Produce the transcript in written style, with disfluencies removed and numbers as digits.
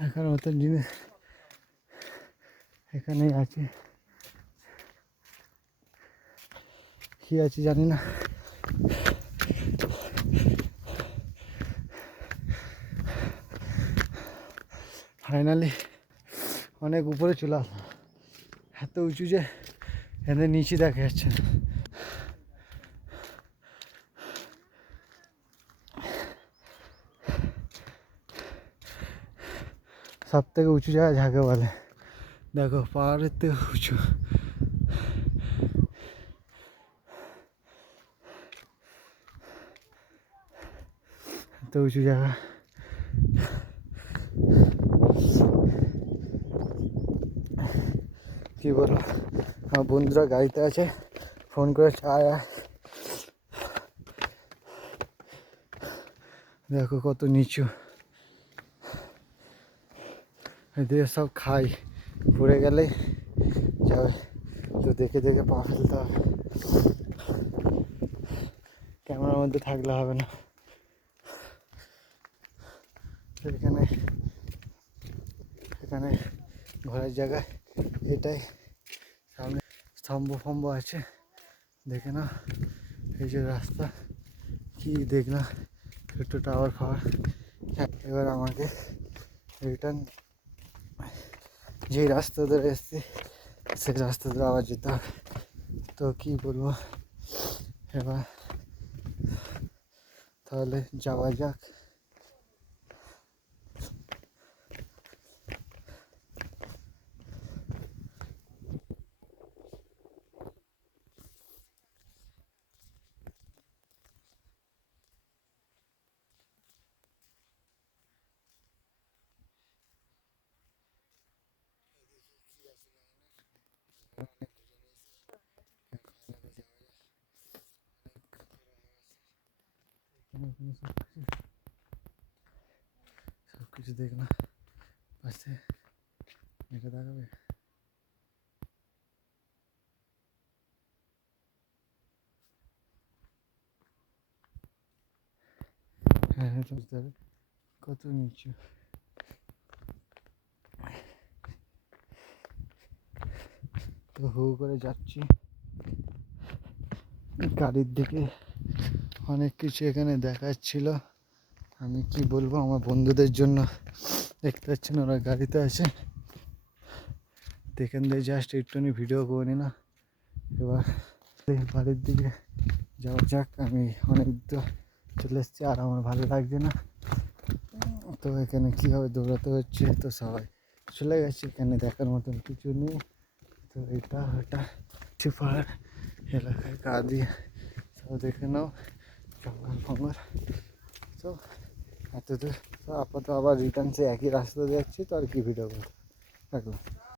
দেখার মতন জিনিস এখানেই আছে, কি আছে জানি না। ফাইনালি অনেক উপরে চলে আসলাম, এত উঁচু যে এদের নিচে দেখা যাচ্ছে না। সব থেকে উঁচু জায়গা যাকে বলে, দেখো পাহাড়ের থেকে উঁচু। এত উঁচু জায়গা, কি বলবো। আমার বন্ধুরা গাড়িতে আছে, ফোন করে আয় আয়। দেখো কত নিচু, এদিকে সব খাই, পড়ে গেলে যাবে, তো দেখে দেখে পা ফেলতে হবে, ক্যামেরার মধ্যে থাকলে হবে না। এখানে এখানে ঘোরার জায়গায় এটাই, সামনে স্তম্ভ ফম্ভ আছে, দেখে না। এই যে রাস্তা, কি দেখলাম একটু টাওয়ার ফাওয়ার। এবার আমাকে রিটার্ন যে রাস্তা ধরে এসছি সেই রাস্তা ধরে আবার যেতে হবে। তো কি বলবো, এবার তাহলে যাওয়া যাক। সব কিছু দেখলাম, পাশে এটা দেখাবে। হ্যাঁ বুঝতে হবে কত নিচু। তো হু করে যাচ্ছি গাড়ির দিকে, অনেক কিছু এখানে দেখাচ্ছিল। আমি কি বলবো, আমার বন্ধুদের জন্য দেখতে পাচ্ছেন ওরা গাড়িতে আছে, এখান থেকে জাস্ট একটুখানি ভিডিও করে নি না। এবার বাড়ির দিকে যাওয়া যাক। আমি অনেক দূর চলে এসেছি, আর আমার ভালো লাগছে না। তো এখানে কীভাবে দৌড়াতে হচ্ছে, তো সবাই চলে গেছে, এখানে দেখার মতন কিছু নেই। তো এটা ওটা কিছু পাহাড় এলাকায় গা দিয়ে সব দেখে নাও, জঙ্গল ফঙ্গল। তো এত দূর, তো আপাতত আবার রিটার্ন সে একই রাস্তা দিয়ে যাচ্ছি, তো আর কি ভিডিও করবো, থাকলাম।